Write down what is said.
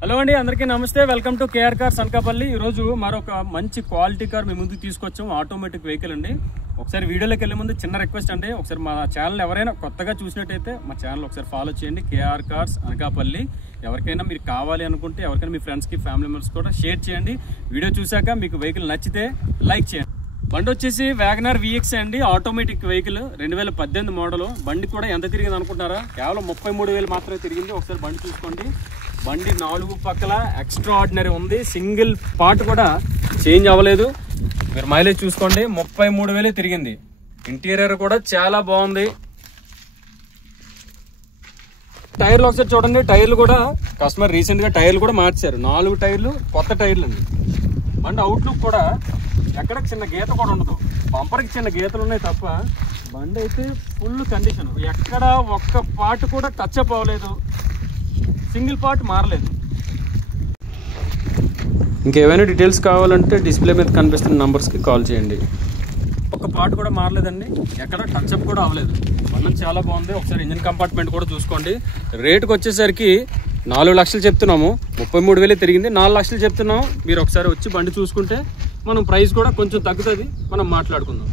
Hello అండి, అందరికీ నమస్తే. Welcome to KR cars Anakapalli. ఈరోజు మరొక మంచి క్వాలిటీ కార్ మీ ముందుకు తీసుకొచ్చాం. ఆటోమేటిక్ వెహికల్ అండి. ఒకసారి వీడియోలోకి వెళ్ళే ముందు చిన్న రిక్వెస్ట్ అండి, ఒకసారి మా ఛానల్ ఎవరైనా కొత్తగా చూసినట్టయితే మా ఛానల్ ఒకసారి ఫాలో చేయండి. KR cars Anakapalli. ఎవరికైనా మీరు కావాలి అనుకుంటే ఎవరికైనా మీ ఫ్రెండ్స్కి ఫ్యామిలీ మెంబర్స్ కూడా షేర్ చేయండి. వీడియో చూసాక మీకు వెహికల్ నచ్చితే లైక్ చేయండి. బండి వచ్చేసి వ్యాగనర్ VX అండి, ఆటోమేటిక్ వెహికల్ 2018 మోడల్. బండి కూడా ఎంత తిరిగింది అనుకుంటారా? కేవలం 33,000 మాత్రమే తిరిగింది. ఒకసారి బండి చూసుకోండి. బండి 4 పక్కల ఎక్స్ట్రా ఆర్డినరీ ఉంది. సింగిల్ పార్ట్ కూడా చేంజ్ అవ్వలేదు. మీరు మైలేజ్ చూసుకోండి, 33,000 తిరిగింది. ఇంటీరియర్ కూడా చాలా బాగుంది. టైర్లు ఒకసారి చూడండి. టైర్లు కూడా కస్టమర్ రీసెంట్ గా టైర్లు కూడా మార్చారు. 4 టైర్లు కొత్త టైర్లు అండి. బండి అవుట్లుక్ కూడా ఎక్కడ చిన్న గీత కూడా ఉండదు. బంపర్కి చిన్న గీతలు ఉన్నాయి తప్ప బండి అయితే ఫుల్ కండిషన్. ఎక్కడ ఒక్క పార్ట్ కూడా టచ్ అప్ అవ్వలేదు. సింగిల్ పార్ట్ మారలేదు. ఇంకేమైనా డీటెయిల్స్ కావాలంటే డిస్ప్లే మీద కనిపిస్తున్న నంబర్స్కి కాల్ చేయండి. ఒక్క పార్ట్ కూడా మారలేదండి, ఎక్కడ టచ్ అప్ కూడా అవ్వలేదు. బండి చాలా బాగుంది. ఒకసారి ఇంజిన్ కంపార్ట్మెంట్ కూడా చూసుకోండి. రేటుకి వచ్చేసరికి 4 లక్షలు చెప్తున్నాము, 33,000 తిరిగింది. 4 లక్షలు చెప్తున్నాము. మీరు ఒకసారి వచ్చి బండి చూసుకుంటే మనం ప్రైస్ కూడా కొంచెం తగ్గుతుంది, మనం మాట్లాడుకుందాం.